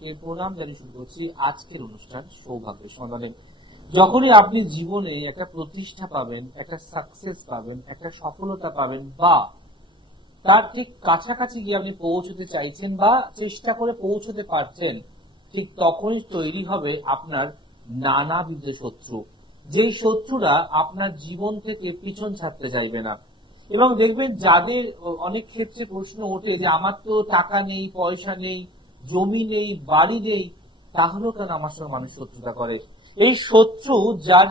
প্রণাম জানিয়ে শুরু করছি আজকের অনুষ্ঠান সৌভাগ্যের সন্ধানে। যখনই আপনি জীবনে একটা প্রতিষ্ঠা পাবেন, একটা সাকসেস পাবেন, একটা সফলতা পাবেন, বা তার ঠিক কাছাকাছি গিয়ে আপনি পৌঁছতে চাইছেন বা চেষ্টা করে পৌঁছতে পারছেন, ঠিক তখনই তৈরি হবে আপনার নানাবিধ শত্রু। যেই শত্রুরা আপনার জীবন থেকে পিছন ছাড়তে চাইবে না। এবং দেখবেন যাদের অনেক ক্ষেত্রে প্রশ্ন ওঠে যে আমার তো টাকা নেই, পয়সা নেই, জমি নেই, বাড়ি নেই, তাহলেও কেন আমার সঙ্গে মানুষ শত্রুতা করে? এই শত্রু যার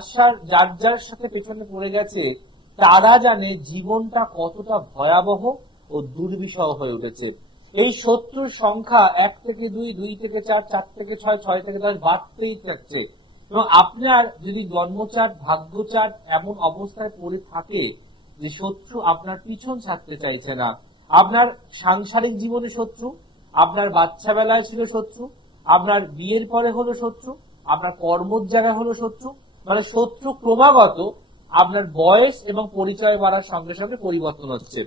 যার সাথে পেছনে পড়ে গেছে তারা জানে জীবনটা কতটা ভয়াবহ ও দুর্বিষহ হয়ে উঠেছে। এই শত্রুর সংখ্যা 1 থেকে 2, 2 থেকে 4, 4 থেকে 6, 6 থেকে 10 বাড়তেই থাকছে। এবং আপনার যদি জন্মচার্ট, ভাগ্যচার্ট এমন অবস্থায় পড়ে থাকে যে শত্রু আপনার পিছন ছাড়তে চাইছে না, আপনার সাংসারিক জীবনে শত্রু, আপনার বাচ্চা বেলায় ছিল শত্রু, আপনার বিয়ের পরে হলো শত্রু, আপনার কর্মর জায়গায় হলো শত্রু, মানে শত্রু ক্রমাগত আপনার বয়স এবং পরিচয় বাড়ার সঙ্গে সঙ্গে পরিবর্তন হচ্ছে।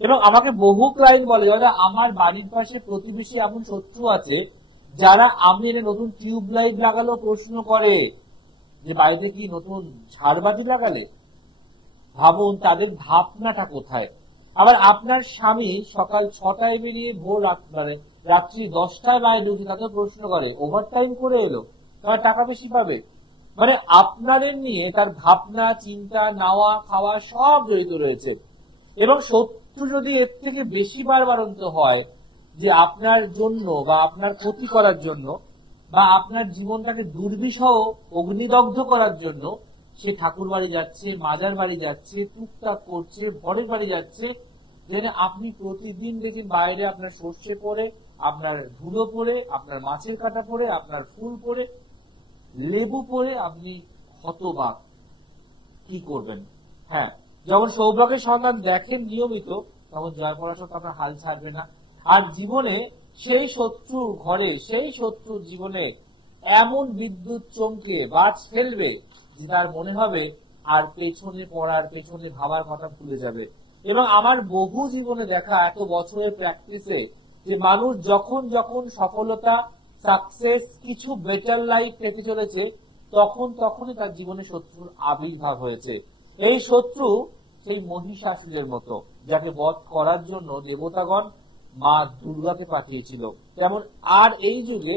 এবং আমাকে বহু ক্লায়েন্ট বলে, যারা আমার বাড়ির পাশে প্রতিবেশী এমন শত্রু আছে যারা আমি এনে নতুন টিউব লাইট লাগালো প্রশ্ন করে যে বাড়িতে কি নতুন ঝাড়বাতি লাগালে। ভাবুন তাদের ভাবনাটা কোথায়। আবার আপনার স্বামী সকাল 6টায় বেরিয়ে ভোর রাত্রি 10টায় বাইরে ঢুকে তাদের প্রশ্ন করে ওভারটাইম করে এলো, তারা টাকা বেশি পাবে। মানে আপনাদের নিয়ে তার ভাবনা, চিন্তা, নাওয়া খাওয়া সব জড়িত রয়েছে। এবং শত্রু যদি এর থেকে বেশি বাড়ন্ত হয় যে আপনার জন্য বা আপনার ক্ষতি করার জন্য বা আপনার জীবনটাকে দুর্বিষহ অগ্নিদগ্ধ করার জন্য সে ঠাকুর বাড়ি যাচ্ছে, মাজার বাড়ি যাচ্ছে, টুকটাক করছে, ঘরের বাড়ি যাচ্ছে, যেখানে আপনি প্রতিদিন দেখেন বাইরে আপনার সর্ষে পড়ে, আপনার ধুলো পড়ে, আপনার মাছের কাঁটা পড়ে, আপনার ফুল পড়ে, লেবু পড়ে, আপনি হতবাক। কি করবেন? হ্যাঁ, যখন সৌভাগ্যের সন্ধান দেখেন নিয়মিত, তখন জয় পরাশর আপনার হাল ছাড়বে না। আর জীবনে সেই শত্রুর ঘরে, সেই শত্রুর জীবনে এমন বিদ্যুৎ চমকে বাজ ফেলবে যে তার মনে হবে আর পেছনে পড়ার, পেছনে ভাবার কথা ভুলে যাবে। এবং আমার বহু জীবনে দেখা, এত বছরের প্র্যাকটিসে, যে মানুষ যখন যখন সফলতা, সাকসেস, কিছু বেটার লাইফ পেতে চলেছে, তখনই তার জীবনে শত্রুর আবির্ভাব হয়েছে। এই শত্রু সেই মহিষাসুরের মতো, যাকে বধ করার জন্য দেবতাগণ মা দুর্গাকে পাঠিয়েছিল। তেমন আর এই যুগে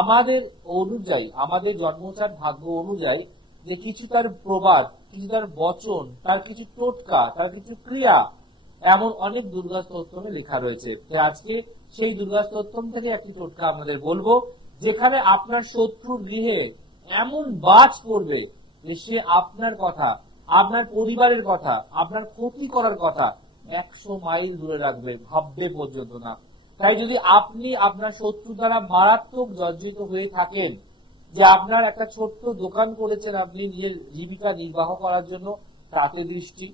আমাদের অনুযায়ী, আমাদের জন্মচার ভাগ্য অনুযায়ী, যে কিছু তার প্রবাদ, কিছু তার বচন, তার কিছু টোটকা, তার কিছু ক্রিয়া, এমন অনেক দুর্গা স্তোত্রমে লেখা রয়েছে। আজকে সেই দুর্গা স্তোত্রম থেকে একটি টোটকা আমাদের বলবো, যেখানে আপনার শত্রুর গৃহে এমন বাজ পড়বে যে সে আপনার কথা, আপনার পরিবারের কথা, আপনার ক্ষতি করার কথা 100 মাইল দূরে রাখবে, ভাববে পর্যন্ত না। তাই যদি আপনি আপনার শত্রু দ্বারা মারাত্মক জর্জরিত হয়ে থাকেন, যে আপনার একটা ছোট্ট দোকান করেছেন আপনি নিজের জীবিকা নির্বাহ করার জন্য, তাতে দৃষ্টি।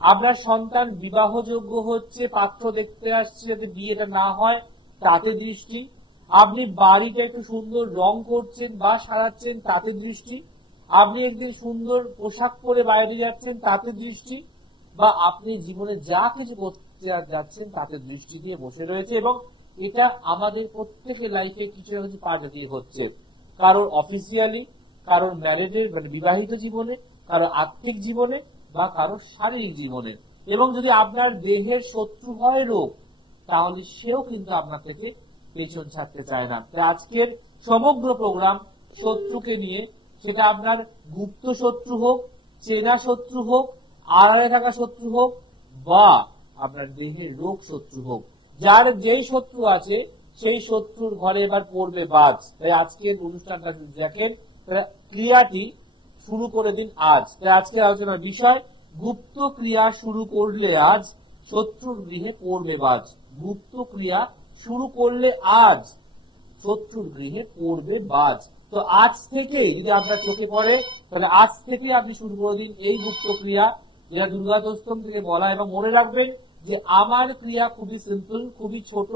আপনার সন্তান বিবাহযোগ্য হচ্ছে, পাত্র দেখতে আসছে যাতে বিয়েটা না হয়, তাতে দৃষ্টি। আপনি বাড়িটা একটু সুন্দর রং করছেন বা সারাচ্ছেন, তাতে দৃষ্টি। আপনি একদিন সুন্দর পোশাক পরে বাইরে যাচ্ছেন, তাতে দৃষ্টি। বা আপনি জীবনে যা কিছু করতে যাচ্ছেন তাতে দৃষ্টি দিয়ে বসে রয়েছে। এবং এটা আমাদের প্রত্যেকের লাইফে কিছু না কিছু পার্ট দিয়ে হচ্ছে, কারোর অফিসিয়ালি, কারোর ম্যারেজের মানে বিবাহিত জীবনে, কারোর আর্থিক জীবনে, বা কারোর শারীরিক জীবনে। এবং যদি আপনার দেহের শত্রু হয় রোগ, তাহলে সেও কিন্তু আপনার থেকে পেছন ছাড়তে চায় না। আজকের সমগ্র প্রোগ্রাম শত্রুকে নিয়ে, সেটা আপনার গুপ্ত শত্রু হোক, চেনা শত্রু হোক, আড়ালে থাকা শত্রু হোক, বা আপনার দেহের রোগ শত্রু হোক, যার যেই শত্রু আছে সেই শত্রুর ঘরে এবার পড়বে বাজ। তাই আজকের অনুষ্ঠানটা যদি দেখেন, ক্রিয়াটি শুরু করে দিন আজ। তাই আজকের আলোচনার বিষয়, গুপ্ত ক্রিয়া শুরু করলে আজ শত্রুর গৃহে পড়বে বাজ। গুপ্ত ক্রিয়া শুরু করলে আজ শত্রুর গৃহে পড়বে বাজ। তো আজ থেকেই যদি আপনার চোখে পড়ে, তাহলে আজ থেকে আপনি শুরু করে দিন এই গুপ্ত ক্রিয়া, যেটা দুর্গাতস্তম থেকে বলা। এবং মনে রাখবেন যে আমার ক্রিয়া খুবই সিম্পল, খুবই ছোট,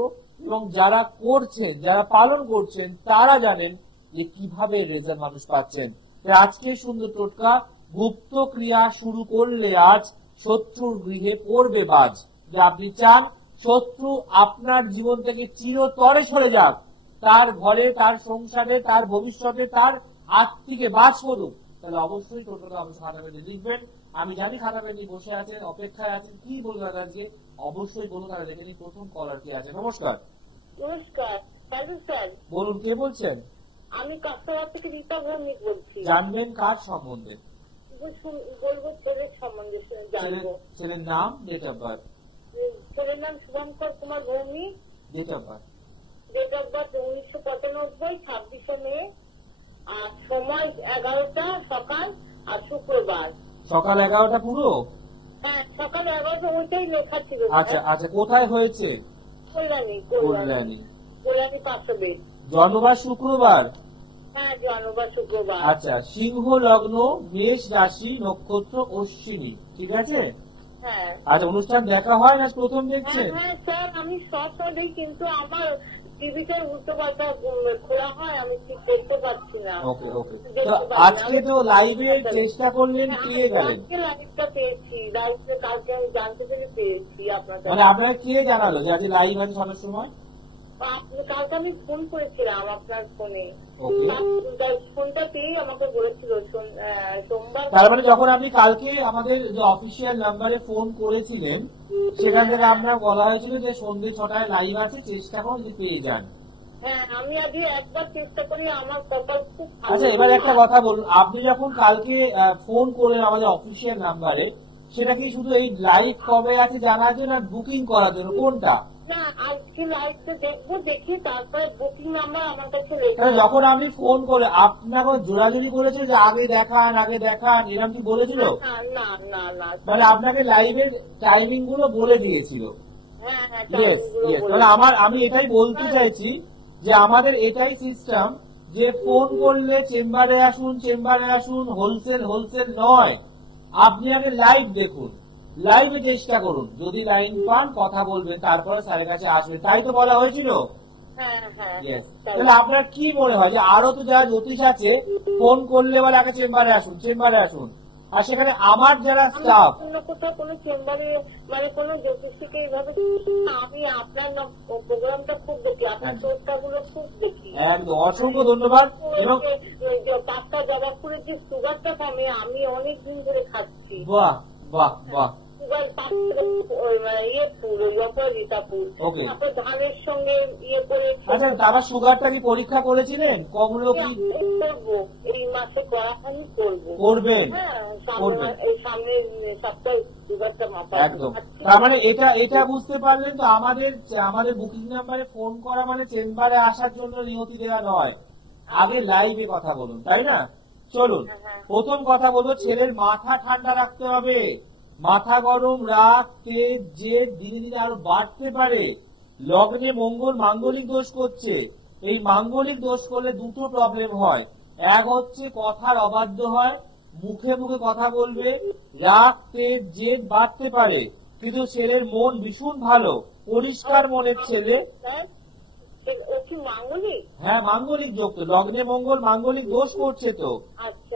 এবং যারা করছেন, যারা পালন করছেন, তারা জানেন যে কিভাবে রেজাল্ট মানুষ পাচ্ছেন। আজকে সুন্দর টোটকা, গুপ্ত ক্রিয়া শুরু করলে আজ শত্রুর গৃহে পড়বে বাজ। যে আপনি চান শত্রু আপনার জীবন থেকে চিরতরে সরে যাক, তার ঘরে, তার সংসারে, তার ভবিষ্যতে, তার হাত থেকে বাজ পড়ুক, তাহলে অবশ্যই টোটাল অবশ্য খাতা পেতে লিখবেন। আমি জানি খাতা পেতে বসে আছেন, অপেক্ষায় আছেন, কি বলবেন আজকে অবশ্যই বলুন। তারা দেখে নিন প্রথম কলার কি আছে। নমস্কার। নমস্কার স্যার। বলুন, কে বলছেন? আমি কাস্টমার থেকে রীতা ভৌমিক বলছি। জানবেন কার সম্বন্ধে? বলবো ছেলের সম্বন্ধে জানবো। ছেলের নাম, ডেট অফ বার্থ? ছেলের নাম Shubhankar Kumar Bhowmik. Date of birth? Date of birth 1995, 26শে মে, আর সময় 11টা সকাল, আর শুক্রবার। সকাল 11টা পুরো? হ্যাঁ, সকাল 11টা, ওইটাই লেখা ছিল। আচ্ছা আচ্ছা, কোথায় হয়েছে? কল্যাণী। কল্যাণী। কল্যাণী 500 জন্মবার শুক্রবার? হ্যাঁ, জন্মবার শুক্রবার। আচ্ছা, সিংহ লগ্ন, মেষ রাশি, নক্ষত্র অশ্বিনী, ঠিক আছে? হ্যাঁ। আচ্ছা, অনুষ্ঠান দেখা হয় না প্রথম দেখছেন? হ্যাঁ স্যার, আমি সব দিই, কিন্তু আমার টিভিটার উল্টো পাল্টা খোলা হয়, আমি ঠিক করতে পারছি না। ওকে ওকে। তো আজকে তো লাইভে চেষ্টা করলেন, পেয়ে গেলেন? লাইভটা পেয়েছি, কালকে আমি জানতে পেরে পেয়েছি আপনাদের। মানে আপনার কে জানালো যে আজকে লাইভ আছে সবার সময়? কালকে আমি ফোন করেছিলাম আপনার ফোনে, ওকে। ফোনটা পেয়ে আমাকে বলেছিল সোমবার। তার মানে যখন আপনি কালকে আমাদের যে অফিসিয়াল নাম্বারে ফোন করেছিলেন, সেখান থেকে আপনার বলা হয়েছিল যে সন্ধ্যে 6টায় লাইভ আছে, চেষ্টা করুন যে পেয়ে যান। হ্যাঁ, আমি আজকে একবার চেষ্টা করি, আমার কপাল খুব। আচ্ছা, এবার একটা কথা বলুন, আপনি যখন কালকে ফোন করেন আমাদের অফিসিয়াল নাম্বারে, সেটা কি শুধু এই লাইভ কবে আছে জানার জন্য, আর বুকিং করার জন্য, কোনটা? না, আজকে লাইভটা দেখবো, দেখি তারপরে বুকিং নাম্বার আমার কাছে। যখন আপনি ফোন করে আপনাকে জোরাজুরি করেছে যে আগে দেখান, আগে দেখান, এরকম কি বলেছিল? না না না, মানে আপনাকে লাইভের টাইমিং গুলো বলে দিয়েছিল? হ্যাঁ হ্যাঁ, আমি এটাই বলতে চাইছি যে আমাদের এটাই সিস্টেম যে ফোন করলে চেম্বারে আসুন, চেম্বারে আসুন, হোলসেল হোলসেল নয়। আপনি আগে লাইভ দেখুন, লাইভে চেষ্টা করুন, যদি লাইন পান কথা বলবেন, তারপরে স্যারের কাছে আসবেন, তাই তো বলা হয়েছিল। তাহলে আপনার কি মনে হয় যে আরো তো যারা জ্যোতিষ আছে, ফোন করলে বলে আগে চেম্বারে আসুন, চেম্বারে আসুন, আর সেখানে আমার যারা স্টাফ কোথাও কোনো চেম্বারে, মানে কোনো জ্যোতিষ থেকে এইভাবে, আমি আপনার প্রোগ্রামটা খুব দেখি, আপনার চর্চাগুলো খুব দেখি। একদম, অসংখ্য ধন্যবাদ। এবং ডাক্তার জবাবপুরের যে সুগারটা কমে, আমি অনেক দিন ধরে খাচ্ছি। বাহ বাহ বাহ। ধানের সঙ্গে ইয়ে করে। আচ্ছা, তারা সুগারটা কি পরীক্ষা করেছিলেন? কমলো কি? করবো, এই মাসে করা আমি করবো। করবেন? সামনের সপ্তাহে সুগারটা মাপা। একদম। তার মানে এটা বুঝতে পারলেন তো, আমাদের বুকিং নাম্বারে ফোন করা মানে চেম্বারে আসার জন্য নিয়তি দেওয়া নয়, আগে লাইভে কথা বলুন, তাই না? চলুন, প্রথম কথা বলবো, ছেলের মাথা ঠান্ডা রাখতে হবে। মাথা গরম, রাগ, তেজ, জেদ দিনে দিনে আরো বাড়তে পারে। লগ্নে মঙ্গল মাঙ্গলিক দোষ করছে। এই মাঙ্গলিক দোষ করলে দুটো প্রবলেম হয়। এক হচ্ছে কথার অবাধ্য হয়, মুখে মুখে কথা বলবে, রাগ, তেজ, জেদ বাড়তে পারে। কিন্তু ছেলের মন ভীষণ ভালো, পরিষ্কার মনের ছেলে। হ্যাঁ, মাঙ্গলিক যোগ তো, লগ্নে মঙ্গল মাঙ্গলিক দোষ করছে তো,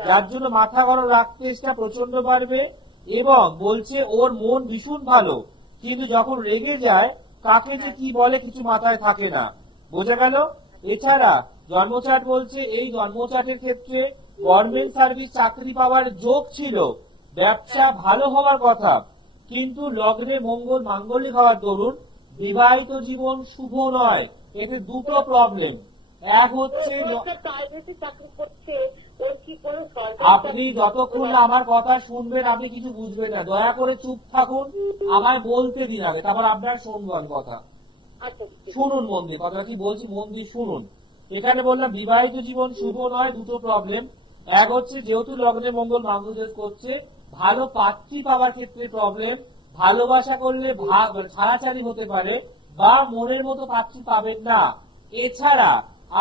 যার জন্য মাথা গরম, রাগ, তেজটা প্রচন্ড বাড়বে। এবং বলছে ওর মন ভীষণ ভালো, কিন্তু যখন রেগে যায় কাকে যে কি বলে কিছু মাথায় থাকে না, বোঝা গেল? এছাড়া জন্মচাট বলছে এই জন্মচাটের ক্ষেত্রে গভর্নমেন্ট সার্ভিস চাকরি পাওয়ার যোগ ছিল, ব্যবসা ভালো হওয়ার কথা, কিন্তু লগ্নে মঙ্গল মাঙ্গলিক হওয়ার দরুন বিবাহিত জীবন শুভ নয়। এতে দুটো প্রবলেম। এক হচ্ছে আপনি যতক্ষণ না আমার কথা শুনবেন আপনি কিছু বুঝবেন না, দয়া করে চুপ থাকুন, আমায় বলতে দিন আগে, তারপর আপনার শুনবেন কথা। শুনুন মন দিয়ে, কথা কি বলছি মন দিয়ে শুনুন। এখানে বললাম বিবাহিত জীবন শুভ নয়, দুটো প্রবলেম। এক হচ্ছে যেহেতু লগ্নে মঙ্গল মাঙ্গল করছে, ভালো পাত্রী পাওয়ার ক্ষেত্রে প্রবলেম, ভালোবাসা করলে ছাড়াছাড়ি হতে পারে, বা মনের মতো পাত্রী পাবেন না। এছাড়া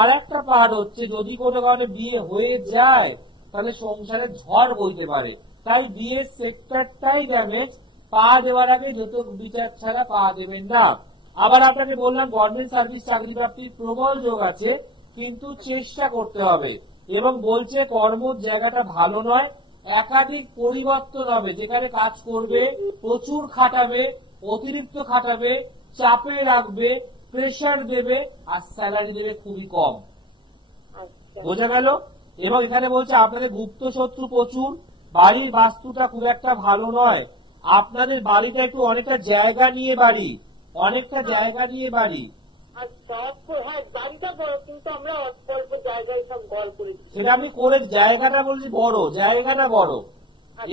আর একটা পার্ট হচ্ছে যদি কোনো কারণে বিয়ে হয়ে যায় তাহলে সংসারে ঝড় বইতে পারে, তাই বিয়ের সেক্টরটাই ড্যামেজ। পা দেওয়ার আগে যত বিচার ছাড়া পা দেবেন না। আবার আপনাকে বললাম গভর্নমেন্ট সার্ভিস চাকরি প্রাপ্তির প্রবল যোগ আছে, কিন্তু চেষ্টা করতে হবে। এবং বলছে কর্মর জায়গাটা ভালো নয়, একাধিক পরিবর্তন হবে, যেখানে কাজ করবে প্রচুর খাটাবে, অতিরিক্ত খাটাবে, চাপে রাখবে, প্রেশার দেবে আর স্যালারি দেবে খুবই কম। আচ্ছা বোঝা গেল? এবং এখানে বলছে আপনাদের গুপ্ত শত্রু প্রচুর, বাড়ির বাস্তুটা খুব একটা ভালো নয়, আপনাদের বাড়িটা একটু অনেকটা জায়গা নিয়ে বাড়ি, অনেকটা জায়গা নিয়ে বাড়ি। আচ্ছা হ্যাঁ বাড়িটা বড় কিন্তু আমরা অল্প অল্প জায়গায় সব ঘর করেছি। সেটা আমি করে জায়গাটা বলছি বড়, জায়গাটা বড়।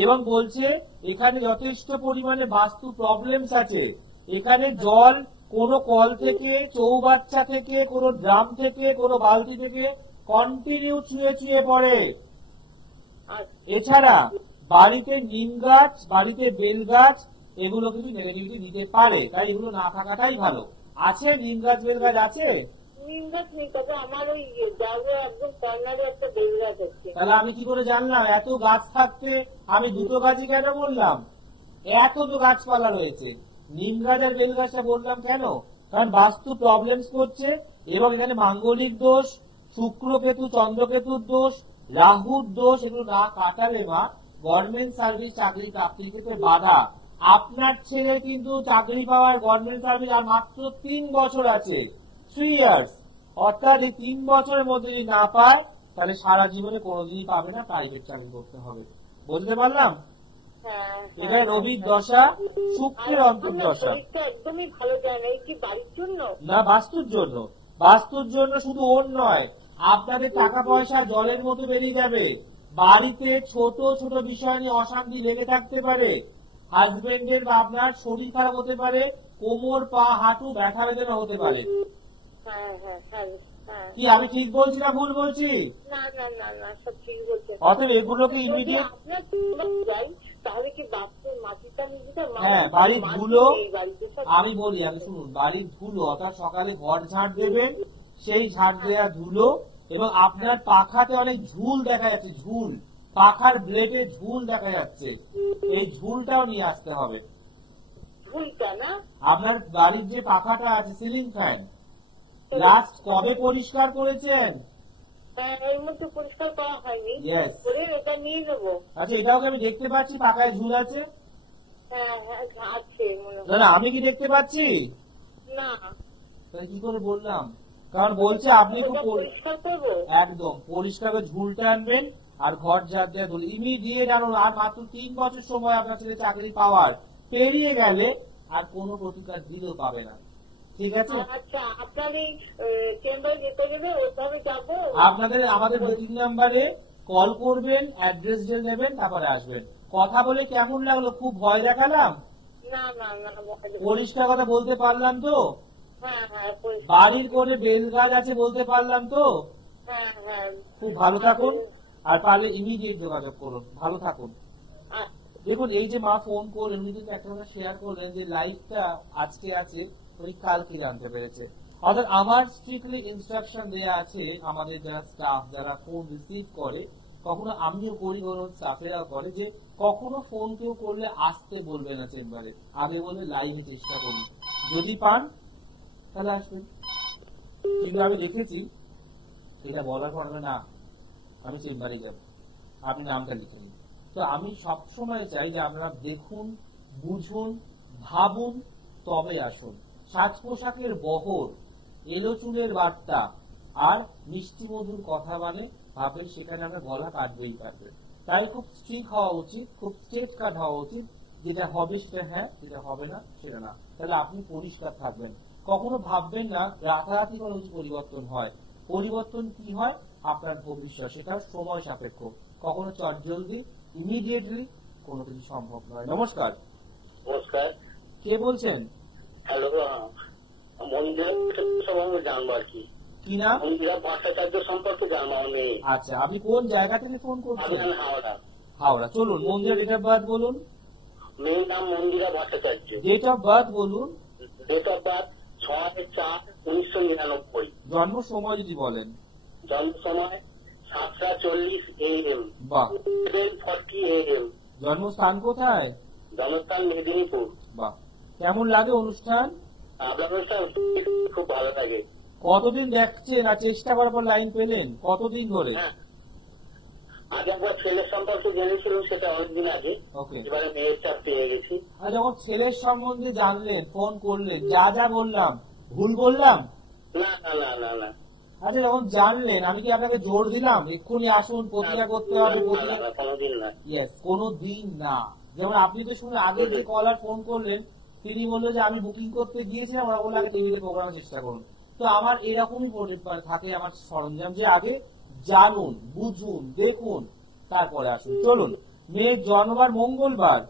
এবং বলছে এখানে যথেষ্ট পরিমাণে বাস্তু প্রবলেমস আছে। এখানে জল কোন কল থেকে, চৌবাচ্চা থেকে, কোন ড্রাম থেকে, কোন বালতি থেকে কন্টিনিউ চুয়ে চুয়ে পড়ে। এছাড়া বাড়িতে নিম গাছ, বাড়িতে বেল গাছ, এগুলো কিছু নেগেটিভিটি দিতে পারে, তাই এগুলো না থাকাটাই ভালো। আছে নিম গাছ, বেল গাছ আছে? নিম গাছ নেই, তবে আমার ওই জায়গায় একদম কর্নারে একটা বেল গাছ আছে। তাহলে আমি কি করে জানলাম? এত গাছ থাকতে আমি দুটো গাছই কেন বললাম? এত তো গাছপালা রয়েছে, নিম গাছ আর বেল গাছটা বললাম কেন? কারণ বাস্তু প্রবলেমস করছে এবং এখানে মাঙ্গলিক দোষ, শুক্র কেতু চন্দ্রকেতুর দোষ, রাহুর দোষ, এগুলো না কাটালে মা গভর্নমেন্ট সার্ভিস চাকরি প্রাপ্তির ক্ষেত্রে বাধা। আপনার ছেলে কিন্তু চাকরি পাওয়ার গভর্নমেন্ট সার্ভিস আর মাত্র 3 বছর আছে, 3 ইয়ার্স। অর্থাৎ এই 3 বছরের মধ্যে যদি না পায় তাহলে সারা জীবনে কোনোদিনই পাবে না, প্রাইভেট চাকরি করতে হবে। বুঝতে পারলাম? এখানে রবির দশা, শুক্রের অন্তর্দশা। একদমই ভালো যায় না, এই কি বাড়ির জন্য না, বাস্তুর জন্য। বাস্তুর জন্য শুধু ওর নয়, আপনাদের টাকা পয়সা জলের মতো বেরিয়ে যাবে। বাড়িতে ছোট ছোট বিষয় নিয়ে অশান্তি লেগে থাকতে পারে, হাজবেন্ডের বা আপনার শরীর খারাপ হতে পারে, কোমর পা হাঁটু ব্যথা বেদনা হতে পারে। কি আমি ঠিক বলছি না ভুল বলছি? না না না না, সব ঠিক বলছে। অতএব এগুলোকে ইমিডিয়েট, তাহলে কি বাথরুম মাটিটা নিজেটা? হ্যাঁ, বাড়ির ধুলো, আমি বলি আমি শুনুন, বাড়ির ধুলো অর্থাৎ সকালে ঘর ঝাঁট দেবেন, সেই ঝাঁট দেওয়া ধুলো, এবং আপনার পাখাতে অনেক ঝুল দেখা যাচ্ছে, ঝুল, পাখার ব্লেডে ঝুল দেখা যাচ্ছে, এই ঝুলটাও নিয়ে আসতে হবে। ঝুলটা না? আপনার বাড়ির যে পাখাটা আছে, সিলিং ফ্যান, লাস্ট কবে পরিষ্কার করেছেন? এর মধ্যে পরিষ্কার করা হয়নি। এটা নিয়ে নেবো। আচ্ছা, এটাও আমি দেখতে পাচ্ছি পাখায় ঝুল আছে। হ্যাঁ হ্যাঁ আছে মনে হয়। না, আমি কি দেখতে পাচ্ছি না? তাহলে কি করে বললাম? কারণ বলছে আপনি পরিষ্কার করবো, একদম পরিষ্কার করে ঝুলটা আনবেন আর ঘর ঝাড় দেওয়া ধুল ইমিডিয়েট আনুন। আর মাত্র 3 বছর সময় আপনার ছেলে চাকরি পাওয়ার, পেরিয়ে গেলে আর কোনো প্রতিকার দিলেও পাবে না। ঠিক আছে? আচ্ছা, আপনার এই চেম্বারে যেতে গেলে ওইভাবে যাবো? আপনাদের আমাদের বুকিং নাম্বারে কল করবেন, অ্যাড্রেস দিয়ে নেবেন, তারপরে আসবেন। কথা বলে কেমন লাগলো? খুব ভয় দেখালাম? না না না, পরিষ্কার কথা বলতে পারলাম তো? হ্যাঁ হ্যাঁ। বাড়ির করে বেল গাছ আছে বলতে পারলাম তো? হ্যাঁ হ্যাঁ। খুব ভালো থাকুন, আর পারলে ইমিডিয়েট যোগাযোগ করুন। ভালো থাকুন। দেখুন, এই যে মা ফোন করলেন, উনি কিন্তু একটা কথা শেয়ার করলেন যে লাইফটা আজকে আছে, উনি কালকে জানতে পেরেছে। অর্থাৎ আমার স্ট্রিক্টলি ইনস্ট্রাকশন দেওয়া আছে, আমাদের যারা স্টাফ যারা ফোন রিসিভ করে, কখনো আমিও করি, কোনো স্টাফেরাও করে, যে কখনো ফোন কেউ করলে আসতে বলবে না চেম্বারে, আগে বলবে লাইনে চেষ্টা করি, যদি পান তাহলে আসবেন। কিন্তু আমি দেখেছি এটা বলার পর না, আমি চেম্বারে যাব, আপনি নামটা লিখে নিন। তো আমি সবসময় চাই যে আপনারা দেখুন, বুঝুন, ভাবুন, তবে আসুন। সাজ পোশাকের বহর, এলো চুলের বার্তা আর মিষ্টি মধুর কথা মানে ভাবেন, সেখানে আমরা গলা কাটবেই কাটবে। তাই খুব স্ট্রিক্ট হওয়া উচিত, খুব স্ট্রেট কাট হওয়া উচিত। যেটা হবে সেটা হ্যাঁ, যেটা হবে না সেটা না। তাহলে আপনি পরিষ্কার থাকবেন। কখনো ভাববেন না রাতারাতি কোনো কিছু পরিবর্তন হয়। পরিবর্তন কি হয়? আপনার ভবিষ্যৎ, সেটা সময় সাপেক্ষ। কখনো চটজলদি ইমিডিয়েটলি কোনো কিছু সম্ভব নয়। নমস্কার। নমস্কার। কে বলছেন? হ্যালো, মন্দিরা সম্বন্ধে জানবো আর কি। কি নাম? মন্দিরা ভট্টাচার্য সম্পর্কে জানবো আমি। আচ্ছা, আপনি কোন জায়গা থেকে ফোন করছেন? আমি হাওড়া। হাওড়া। চলুন, মন্দিরা ডেট অফ বার্থ বলুন। মেয়ের নাম Mandira Bhattacharya. Date of birth বলুন। Date of birth 6/4/1999। জন্ম সময় যদি বলেন। জন্ম সময় 7:40 AM। বাহ। 7:40 AM। জন্মস্থান কোথায়? জন্মস্থান মেদিনীপুর। বাহ। কেমন লাগে অনুষ্ঠান? আপনার অনুষ্ঠান খুব ভালো লাগে। কতদিন দেখছেন আর চেষ্টা করার পর লাইন পেলেন? কতদিন ধরে? আজ একবার ছেলের সম্পর্কে জেনেছিলাম, সেটা অনেকদিন আগে। এবারে মেয়ের চাপ পেয়ে গেছি। আর যখন ছেলের সম্বন্ধে জানলেন, ফোন করলেন, যা যা বললাম ভুল বললাম? না না না না না আচ্ছা, যখন জানলেন আমি কি আপনাকে জোর দিলাম এক্ষুনি আসুন প্রতিজ্ঞা করতে হবে? কোনোদিন না। ইয়েস, কোনো দিন না। যেমন আপনি তো শুনে আগে যে কলার ফোন করলেন তিনি বললো যে আমি বুকিং করতে গিয়েছিলাম, ওরা বললো আগে টিভিতে প্রোগ্রামের চেষ্টা করুন। তো আমার এরকমই থাকে আমার সরঞ্জাম, যে আগে জানুন, বুঝুন, দেখুন, তারপরে আসুন। চলুন, মেয়ের জন্মবার মঙ্গলবার।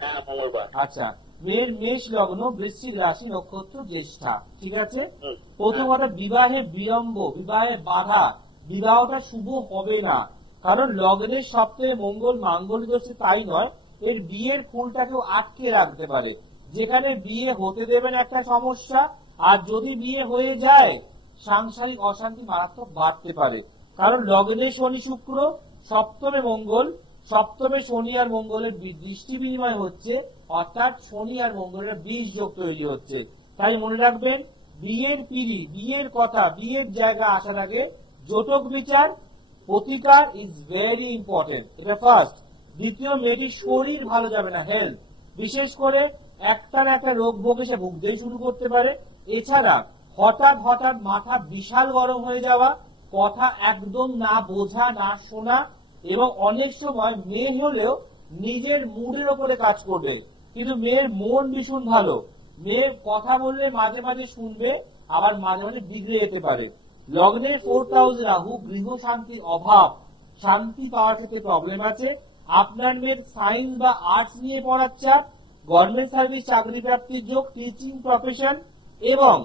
হ্যাঁ, মঙ্গলবার। আচ্ছা, মেয়ের মেষ লগ্ন, বৃশ্চিক রাশি, নক্ষত্র জ্যেষ্ঠা, ঠিক আছে। প্রথমত বিবাহে বিলম্ব, বিবাহে বাধা, বিবাহটা শুভ হবে না, কারণ লগ্নের সপ্তাহে মঙ্গল মাঙ্গলিক হচ্ছে তাই নয়, এর বিয়ের ফুলটাকেও আটকে রাখতে পারে। যেখানে বিয়ে হতে দেবেন একটা সমস্যা, আর যদি বিয়ে হয়ে যায় সাংসারিক অশান্তি মারাত্মক বাড়তে পারে। কারণ লগ্নে শনি শুক্র, সপ্তমে মঙ্গল, সপ্তমে শনি আর মঙ্গলের দৃষ্টি বিনিময় হচ্ছে, অর্থাৎ শনি আর মঙ্গলের বীজ যোগ তৈরি হচ্ছে। তাই মনে রাখবেন, বিয়ের পিড়ি, বিয়ের কথা, বিয়ের জায়গা আসার আগে জটক বিচার, প্রতিকার ইজ ভেরি ইম্পর্টেন্ট, এটা ফার্স্ট। দ্বিতীয়, মেয়েটির শরীর ভালো যাবে না, হেলথ, বিশেষ করে একটা না একটা রোগ ভোগে সে ভুগতেই শুরু করতে পারে। এছাড়া হঠাৎ হঠাৎ মাথা বিশাল গরম হয়ে যাওয়া, কথা একদম না বোঝা, না শোনা, এবং অনেক সময় মেয়ে হলেও নিজের মুডের ওপরে কাজ করবে, কিন্তু মেয়ের মন ভীষণ ভালো, মেয়ের কথা বললে মাঝে মাঝে শুনবে, আবার মাঝে মাঝে বিগড়ে যেতে পারে। লগ্নের 4th হাউস রাহু, গৃহ শান্তির অভাব, শান্তি পাওয়ার ক্ষেত্রে প্রবলেম আছে। আপনার মেয়ের সায়েন্স বা আর্টস নিয়ে পড়ার চাপ, গভর্নমেন্ট সার্ভিস চাকরি প্রাপ্তির যোগ, টিচিং প্রফেশন, এবং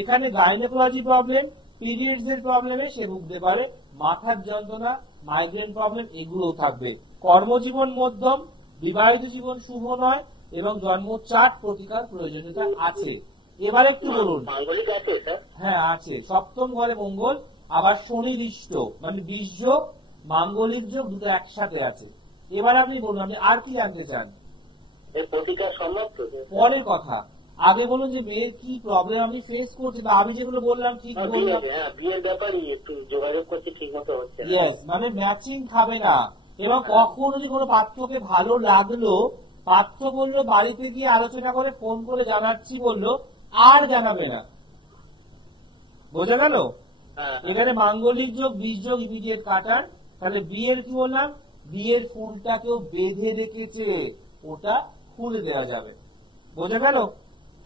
এখানে গাইনোকোলজি প্রবলেম, পিরিয়ডস এর প্রবলেমে সে ভুগতে পারে, মাথার যন্ত্রণা, মাইগ্রেন প্রবলেম এগুলোও থাকবে। কর্মজীবন মধ্যম, বিবাহিত জীবন শুভ নয়, এবং জন্ম চার্ট প্রতিকার প্রয়োজনীয়তা আছে। এবার একটু বলুন। মাঙ্গলিক আছে স্যার? হ্যাঁ আছে, সপ্তম ঘরে মঙ্গল, আবার শনি দৃষ্ট, মানে বীজ যোগ, মাঙ্গলিক যোগ দুটো একসাথে আছে। এবার আপনি বলুন, আপনি আর কি জানতে চান? এই প্রতিকার সম্ভব তো? পরের কথা, আগে বলুন যে মেয়ের কি প্রবলেম আমি ফেস করছি, বা আমি যেগুলো বললাম ঠিক বললাম? হ্যাঁ, বিয়ের ব্যাপারে একটু যোগাযোগ করতে ঠিক মতো হচ্ছে না। ইয়েস, মানে ম্যাচিং খাবে না, এবং কখন যদি কোনো পাত্রকে ভালো লাগলো, পাত্র বললো বাড়িতে গিয়ে আলোচনা করে ফোন করে জানাচ্ছি বললো, আর জানাবে না। বোঝা গেল? এখানে মাঙ্গলিক যোগ, বীজ যোগ ইমিডিয়েট কাটার। তাহলে বিয়ের কি বললাম, বিয়ের ফুলটাকেও বেঁধে রেখেছে, ওটা খুলে দেওয়া যাবে। বোঝা গেল?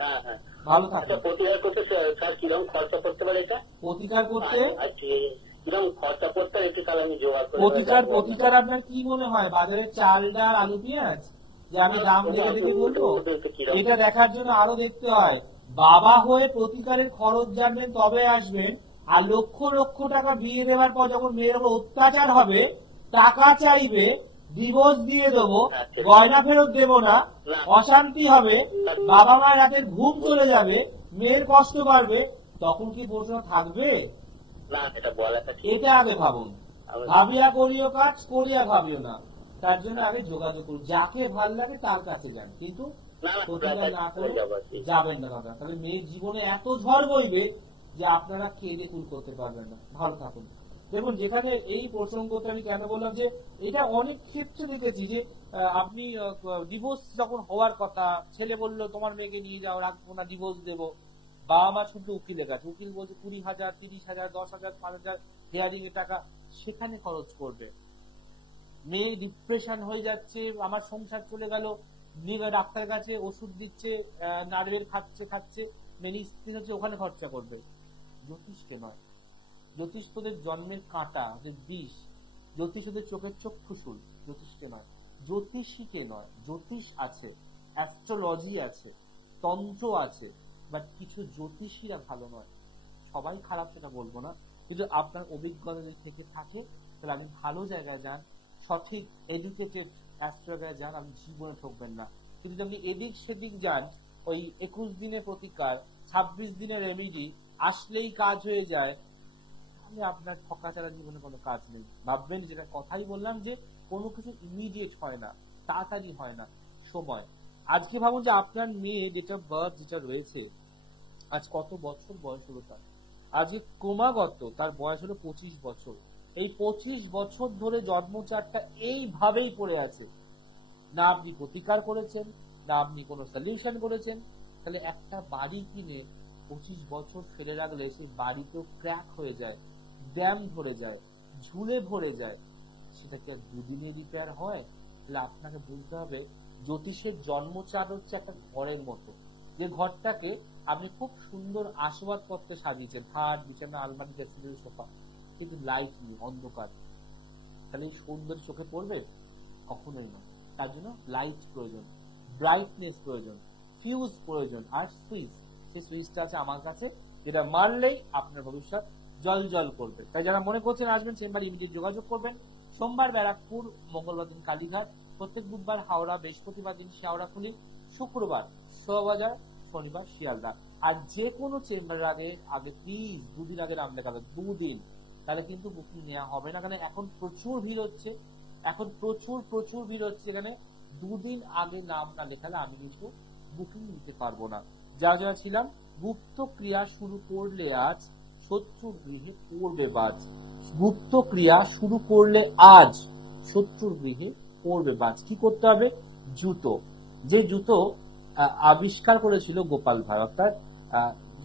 হ্যাঁ হ্যাঁ, ভালো থাকবে। প্রতিকার করতে স্যার কিরকম খরচা করতে পারে এটা? প্রতিকার করতে কিরকম খরচা করতে একটু, তাহলে আমি জোগাড় করে। প্রতিকার আপনার কি মনে হয়, বাজারে চাল ডাল আলু পেঁয়াজ, যে আমি দাম দেখে দেখে বলবো? এটা দেখার জন্য আরো দেখতে হয়। বাবা হয়ে প্রতিকারের খরচ জানবেন তবে আসবেন, আর লক্ষ লক্ষ টাকা বিয়ে দেওয়ার পর যখন মেয়ের উপর অত্যাচার হবে, টাকা চাইবে, ডিভোর্স দিয়ে দেবো, গয়না ফেরত দেবো না, অশান্তি হবে, বাবা মায়ের রাতের ঘুম চলে যাবে, মেয়ের কষ্ট বাড়বে, তখন কি প্রশ্ন থাকবে? না, এটা বলাটা ঠিক। এটা আগে ভাবুন, ভাবিয়া করিও কাজ, করিয়া ভাবিও না। তার জন্য আগে যোগাযোগ করুন, যাকে ভাল লাগে তার কাছে যান, কিন্তু প্রতিকার না করে যাবেন না দাদা, তাহলে মেয়ের জীবনে এত ঝড় বইবে যে আপনারা কেঁদে কুল করতে পারবেন না। ভালো থাকুন। দেখুন, যেখানে এই প্রসঙ্গটা আমি কেন বললাম, যে এটা অনেক ক্ষেত্রে দেখেছি যে আপনি ডিভোর্স যখন হওয়ার কথা, ছেলে বললো তোমার মেয়েকে নিয়ে যাও, রাখবো না, ডিভোর্স দেবো, বাবা মা শুধু উকিলের কাছে, উকিল বলছে 20,000, 30,000, 10,000, 5,000 হিয়ারিং এর টাকা সেখানে খরচ করবে। মেয়ে ডিপ্রেশন হয়ে যাচ্ছে, আমার সংসার চলে গেল, নিয়ে ডাক্তারের কাছে ওষুধ দিচ্ছে, নার্ভের খাচ্ছে, মেডিসিন হচ্ছে, ওখানে খরচা করবে। জ্যোতিষকে নয়, জ্যোতিষ তোদের জন্মের কাঁটা, ওদের বিষ, জ্যোতিষ ওদের চোখের চক্ষুশুল, জ্যোতিষকে নয়, জ্যোতিষীকে নয়। জ্যোতিষ আছে, অ্যাস্ট্রোলজি আছে, তন্ত্র আছে, বাট কিছু জ্যোতিষীরা ভালো নয়। সবাই খারাপ সেটা বলবো না, কিন্তু আপনার অভিজ্ঞতা যদি থেকে থাকে তাহলে আপনি ভালো জায়গায় যান, সঠিক এডুকেটেড অ্যাস্ট্রোলজায় যান, আপনি জীবনে ঠকবেন না। কিন্তু আপনি এদিক সেদিক যান, ওই 21 দিনের প্রতিকার, 26 দিনের রেমিডি আসলেই কাজ হয়ে যায়, তাহলে আপনার ঠকা ছাড়া জীবনে কোনো কাজ নেই। ভাববেন, যেটা কথাই বললাম, যে কোনো কিছু ইমিডিয়েট হয় না, তাড়াতাড়ি হয় না, সময়। আজকে ভাবুন যে আপনার মেয়ে ডেট অফ বার্থ যেটা রয়েছে, আজ কত বছর বয়স হলো তার, আজকে ক্রমাগত তার বয়স হলো 25 বছর। এই 25 বছর ধরে জন্মচারটা এইভাবেই পড়ে আছে, না আপনি প্রতিকার করেছেন, না আপনি কোনো সলিউশন করেছেন। তাহলে একটা বাড়ি কিনে 25 বছর ফেলে রাখলে সেই বাড়িতেও ক্র্যাক হয়ে যায়, ড্যাম ধরে যায়, ঝুলে ভরে যায়, সেটা কি আর দুদিনে রিপেয়ার হয়? তাহলে আপনাকে বুঝতে হবে জ্যোতিষের জন্মচার হচ্ছে একটা ঘরের মতো, যে ঘরটাকে আপনি খুব সুন্দর আসবাবপত্র সাজিয়েছেন, খাট, বিছানা, আলমারি, ড্রেসিং টেবিল, সোফা, কিন্তু লাইট নেই, অন্ধকার, তাহলে এই সৌন্দর্য চোখে পড়বে? কখনোই না। তার জন্য লাইট প্রয়োজন, ব্রাইটনেস প্রয়োজন, ফিউজ প্রয়োজন, আর সুইচ, সেই সুইচটা আছে আমার কাছে, যেটা মারলেই আপনার ভবিষ্যৎ জল জল করবে। তাই যারা মনে করছেন আসবেন চেম্বারে, ইমিডিয়েট যোগাযোগ করবেন। সোমবার ব্যারাকপুর, মঙ্গলবার দিন কালীঘাট, প্রত্যেক বুধবার হাওড়া, বৃহস্পতিবার দিন শেওড়াফুলি, শুক্রবার শোভাবাজার, শনিবার শিয়ালদা। আর যে কোনো চেম্বারের আগে প্লিজ 2 দিন আগে নাম লেখাবে, 2 দিন, তাহলে কিন্তু বুকিং নেওয়া হবে না। কারণ এখন প্রচুর ভিড় হচ্ছে, এখন প্রচুর ভিড় হচ্ছে, এখানে 2 দিন আগে নাম না লেখালে আমি কিন্তু বুকিং নিতে পারবো না। যারা ছিলাম, গুপ্ত ক্রিয়া শুরু করলে আজ, শত্রুর গৃহে পড়বে বাজ। গুপ্ত ক্রিয়া শুরু করলে আজ, শত্রুর গৃহে পড়বে বাজ। কি করতে হবে? জুতো, যে জুতো আবিষ্কার করেছিল গোপাল ভাঁড়, অর্থাৎ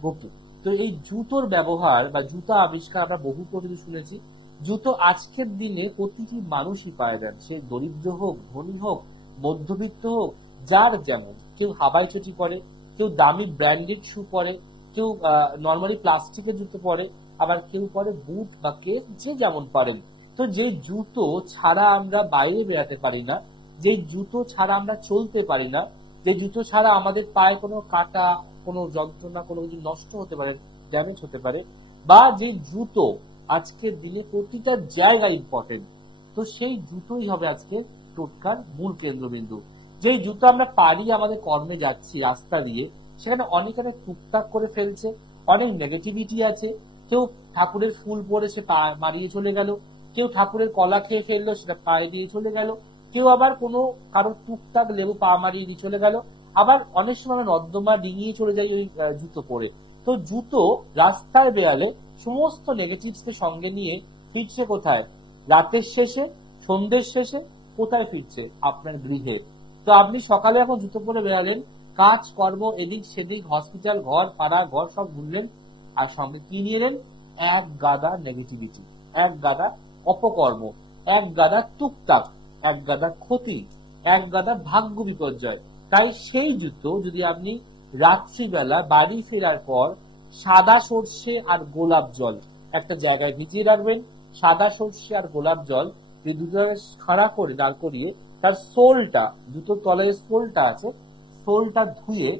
গোপু, তো এই জুতোর ব্যবহার বা জুতা আবিষ্কার আমরা বহু প্রতিদিন শুনেছি। জুতো আজকের দিনে প্রতিটি মানুষই পায় যান, সে দরিদ্র হোক, ধনী হোক, মধ্যবিত্ত হোক, যার যেমন। কেউ হাবাই চটি পরে, কেউ দামি ব্র্যান্ডেড শু পরে, কেউ নর্মালি প্লাস্টিকের জুতো পরে, আবার কেউ পরে বুট বা কেস, যে যেমন পারেন। তো যে জুতো ছাড়া আমরা বাইরে বেরাতে পারি না, যে জুতো ছাড়া আমরা চলতে পারি না, যে জুতো ছাড়া আমাদের পায়ে কোনো কাটা, কোনো যন্ত্রণা, কোনো কিছু নষ্ট হতে পারে, ড্যামেজ হতে পারে, বা যে জুতো আজকের দিনে প্রতিটা জায়গায় ইম্পর্টেন্ট, তো সেই জুতোই হবে আজকে টোটকার মূল কেন্দ্রবিন্দু। যেই জুতো আমরা পারি আমাদের কর্মে যাচ্ছি রাস্তা দিয়ে, সেখানে অনেক টুকটাক করে ফেলছে, অনেক নেগেটিভিটি আছে। কেউ ঠাকুরের ফুল পরে সে পা মারিয়ে চলে গেল, কেউ ঠাকুরের কলা খেয়ে ফেললো, সেটা পায়ে দিয়ে চলে গেল, কেউ আবার কোনো কারো টুকটাক লেবু পা মারিয়ে দিয়ে চলে গেল, আবার অনেক সময় নর্দমা ডিঙিয়ে চলে যায় ওই জুতো পরে। তো জুতো রাস্তায় বেরালে সমস্ত নেগেটিভস কে সঙ্গে নিয়ে ফিরছে কোথায়? রাতের শেষে, সন্ধ্যের শেষে কোথায় ফিরছে? আপনার গৃহে। তো আপনি সকালে এখন জুতো পরে বেরালেন, কাজ কর্ম এদিক সেদিক, হসপিটাল, ঘর, পাড়া, ঘর সব ঘুরলেন, আর সঙ্গে কি নিয়ে এলেন? এক গাদা নেগেটিভিটি, এক গাদা অপকর্ম, এক গাদা টুকটাক, এক গাদা ক্ষতি, এক গাদা ভাগ্য বিপর্যয়। তাই সেই জুতো যদি আপনি রাত্রিবেলা বাড়ি ফেরার পর সাদা সর্ষে আর গোলাপ জল একটা জায়গায় ভিজিয়ে রাখবেন, সাদা সর্ষে আর গোলাপ জল এই দুটো খাড়া করে দাঁড় করিয়ে তার সোলটা, জুতোর তলায় সোলটা আছে, সোলটা ধুয়ে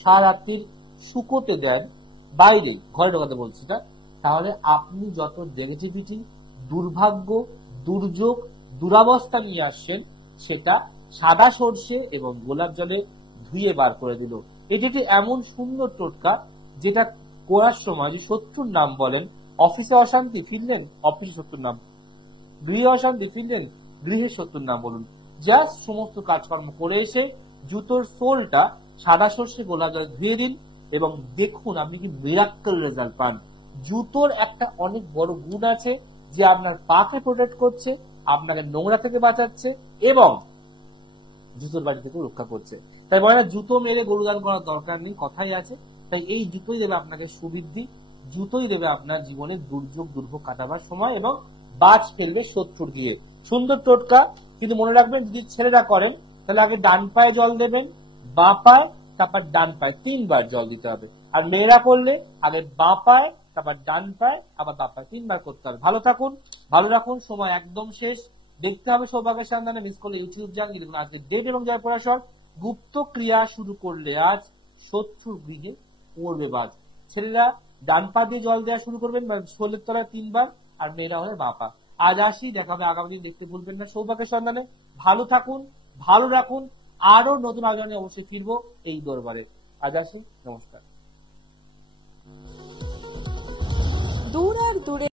সারারাত্রির শুকোতে দেন বাইরে, ঘরে ঢোকাতে বলছি না, তাহলে আপনি যত নেগেটিভিটি, দুর্ভাগ্য, দুর্যোগ, দুরাবস্থা নিয়ে আসছেন, সেটা সাদা সর্ষে এবং গোলাপ জলে ধুয়ে বার করে দিল। এটি একটি এমন সুন্দর টোটকা, যেটা করার সময় যে শত্রুর নাম বলেন, অফিসে অশান্তি ফিরলেন, অফিসে শত্রুর নাম, গৃহে অশান্তি ফিরলেন, গৃহে শত্রুর নাম বলুন। জাস্ট সমস্ত কাজকর্ম করে এসে জুতোর সোলটা সাদা সর্ষে গোলাপ জলে ধুয়ে দিন, এবং দেখুন আপনি কি মিরাক্কেল রেজাল্ট পান। জুতোর একটা অনেক বড় গুণ আছে, যে আপনার পাকে প্রোটেক্ট করছে, আপনাকে নোংরা থেকে বাঁচাচ্ছে, এবং জুতোর বাড়ি থেকে রক্ষা করছে। তাই বলে না, জুতো মেরে গরু দান করার দরকার নেই, কথাই আছে। তাই এই জুতোই দেবে আপনাকে সুবৃদ্ধি, জুতোই দেবে আপনার জীবনে দুর্যোগ দুর্ভোগ কাটাবার সময়, এবং বাজ ফেলবে শত্রুর দিয়ে। সুন্দর টোটকা, কিন্তু মনে রাখবেন যদি ছেলেরা করেন তাহলে আগে ডান পায়ে জল দেবেন, বাঁ পায়ে, তারপর ডান পায়ে 3 বার জল দিতে হবে। আর মেয়েরা করলে আগে বাঁ পায়ে, তারপর ডান পায়ে, আবার বাঁ পায়ে 3 বার করতে হবে। ভালো থাকুন, ভালো রাখুন, সময় একদম শেষ। দেখতে হবে সৌভাগ্যের সন্ধানে, মিস করলে ইউটিউব যান, দেখুন আজকে ডেট এবং জয় পরাশর। গুপ্ত ক্রিয়া শুরু করলে আজ, শত্রুর গৃহে পড়বে বাজ। ছেলেরা ডান পা দিয়ে জল দেওয়া শুরু করবেন, শোলের তলায় 3 বার, আর মেয়েরা হলে বাঁ পা। আজ আসি, দেখা হবে আগামী দিন, দেখতে ভুলবেন না সৌভাগ্যের সন্ধানে। ভালো থাকুন, ভালো রাখুন, আরো নতুন আলোচনায় অবশ্যই ফিরবো এই দরবারে। আজ আসি, নমস্কার। দূর আর দূরে